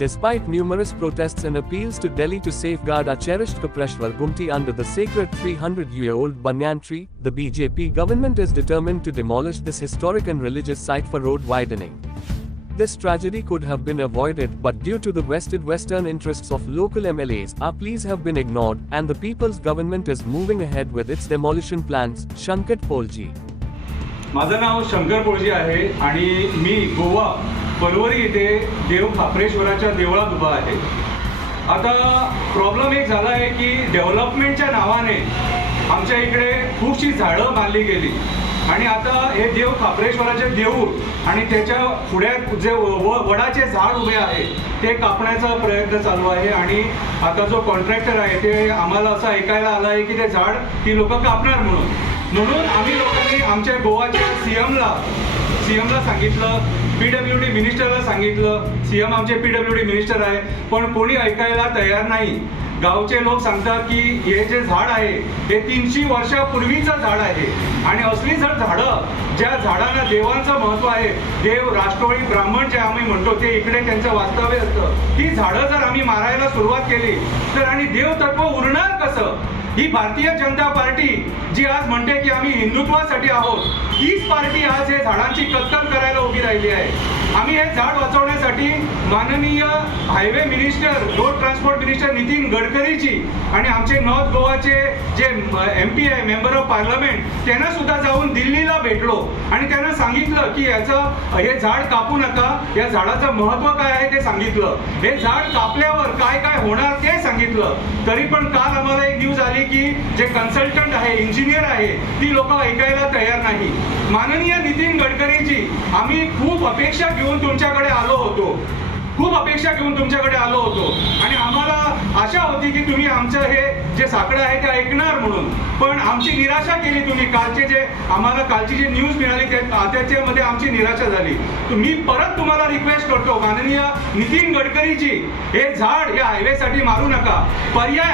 Despite numerous protests and appeals to Delhi to safeguard our cherished Kapreshwar Gumti under the sacred 300-year-old banyan tree, the BJP government is determined to demolish this historic and religious site for road widening. This tragedy could have been avoided, but due to the vested Western interests of local MLAs, our pleas have been ignored, and the people's government is moving ahead with its demolition plans. Shankat Polji. माझं नाव शंकर पोळजी आहे आणि मी गोवा परवरी येथे देव खापरेश्वराच्या देवळात उभा आहे. आता problem एक झाला आहे की डेव्हलपमेंटच्या नावाने आमच्या इकडे खूपशी झाडं मारली गेली आणि आता हे देव खापरेश्वराचे देऊळ आणि त्याच्या पुढ्यात जे वडाचे झाड उभे आहे ते कापण्याचा प्रयत्न चालू आहे. आणि आता जो कॉन्ट्रॅक्टर आहे ते आम्हाला असं ऐकायला आलं आहे की ते झाड ती लोक कापणार म्हणून आम्ही लोकांनी आमच्या गोवाच्या सीएमला सांगितलं, PWD मिनिस्टरला सांगितलं. सीएम आमचे PWD मिनिस्टर आहे, पण कोणी ऐकायला तयार नाही. गावचे लोक सांगतात की हे जे झाड आहे हे 300 वर्षापूर्वीचं झाड आहे आणि असली जर झाडं ज्या झाडांना देवांचं महत्त्व आहे, देव राष्ट्रवादी ब्राह्मण जे आम्ही म्हणतो ते इकडे त्यांचं वास्तव्य असतं, ही झाडं जर आम्ही मारायला सुरुवात केली तर आणि देवतत्व उरणार कसं? ही भारतीय जनता पार्टी जी आज म्हणते की आम्ही हिंदुत्वासाठी आहोत, हीच पार्टी आज हे झाडांची कत्तल करायला उभी राहिली आहे. आम्ही हे झाड वाचवण्यासाठी माननीय highway minister, road transport minister Nitin Gadkariji आणि आमचे नॉर्थ गोवाचे जे MP आहे, मेंबर ऑफ पार्लमेंट, त्यांना सुद्धा जाऊन दिल्लीला भेटलो आणि त्यांना सांगितलं की हे झाड कापू नका, या झाडाचं महत्त्व काय आहे ते सांगितलं. हे झाड कापल्यावर काय काय होणार ते सांगितलं. तरी पण काल आम्हाला एक न्यूज आली की जे कन्सल्टंट आहे, इंजिनियर आहे, ती लोक ऐकायला तयार नाही. माननीय नितीन गडकरीजी, आम्ही खूप अपेक्षा घेऊन तुमच्याकडे आलो होतो आणि आम्हाला आशा होती की तुम्ही आमचं हे जे साकडं आहे ते ऐकणार म्हणून, पण आमची निराशा केली तुम्ही. कालची जी न्यूज मिळाली त्याच्यामध्ये आमची निराशा झाली. मी परत तुम्हाला रिक्वेस्ट करतो, माननीय नितीन गडकरीजी, हे झाड या हायवेसाठी मारू नका. पर्याय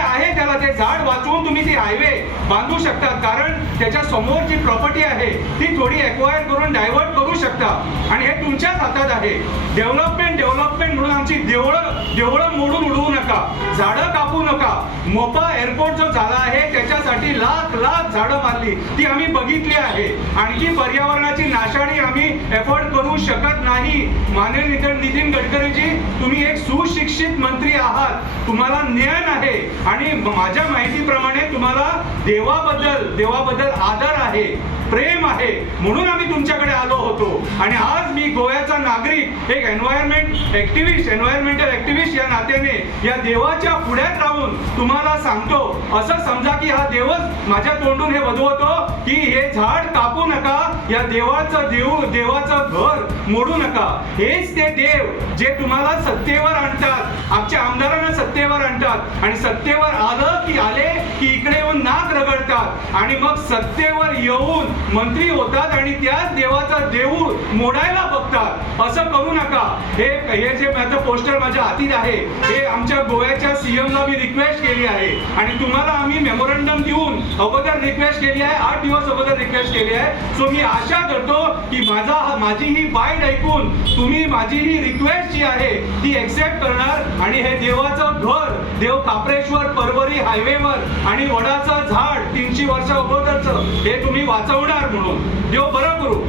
आहे त्याला ते झाड वाचवून तुम्ही ती हायवे बांधू शकता, कारण त्याच्या समोर जी प्रॉपर्टी आहे ती थोडी एक्वायर करून डायव्हर्ट करू शकता आणि हे तुमच्याच हातात आहे. डेव्हलपमेंट म्हणून आमची देवळं मोडून उडवू नका, झाडं कापू नका. मोपा एअरपोर्ट जो झाला आहे त्याच्यासाठी लाख झाडं मारली, ती आम्ही बघितली आहे. आणखी पर्यावरणाची नाशाडी आम्ही एफोर्ड करू शकत नाही. माननीय नितीन गडकरीजी, तुम्ही एक सुशिक्षित मंत्री आहात, तुम्हाला ज्ञान आहे आणि माझ्या माहितीप्रमाणे तुम्हाला देवाबद्दल आदर आहे, प्रेम आहे, म्हणून आम्ही तुमच्याकडे आलो होतो. आणि आज मी गोव्याचा नागरिक, एक एन्व्हायरमेंटल ऍक्टिव्हिस्ट या नात्याने या देवाच्या पुढ्यात राहून तुम्हाला सांगतो, असं समजा की हा देवच माझ्या तोंडून हे वदवतो की हे झाड कापू नका, या देवाचं घर मोडू नका. हेच ते देव जे तुम्हाला सत्तेवर आणतात, आमच्या आमदारांना सत्तेवर आणतात आणि सत्तेवर आले की इकडे येऊन नाक रगडतात आणि मग सत्तेवर येऊन मंत्री होतात आणि त्याच देवाचं देऊळ मोडायला बघतात. असं करू नका. हे जे माझं पोस्टर माझ्या हाती आहे हे आमच्या गोव्याच्या सीएमला मी रिक्वेस्ट केली आहे आणि तुम्हाला आम्ही मेमोरंडम देऊन अगोदर रिक्वेस्ट केली आहे, 8 दिवस अगोदर रिक्वेस्ट केली आहे. सो मी आशा करतो की माझी ही बाईट ऐकून तुम्ही माझी ही रिक्वेस्ट जी आहे ती एक्सेप्ट करणार आणि हे देवाचं घर, देव खापरेश्वर परवरी हायवेवर आणि वडाचं झाड 300 वर्षा अगोदरचं हे तुम्ही वाचवणार म्हणून. देव बरं करू.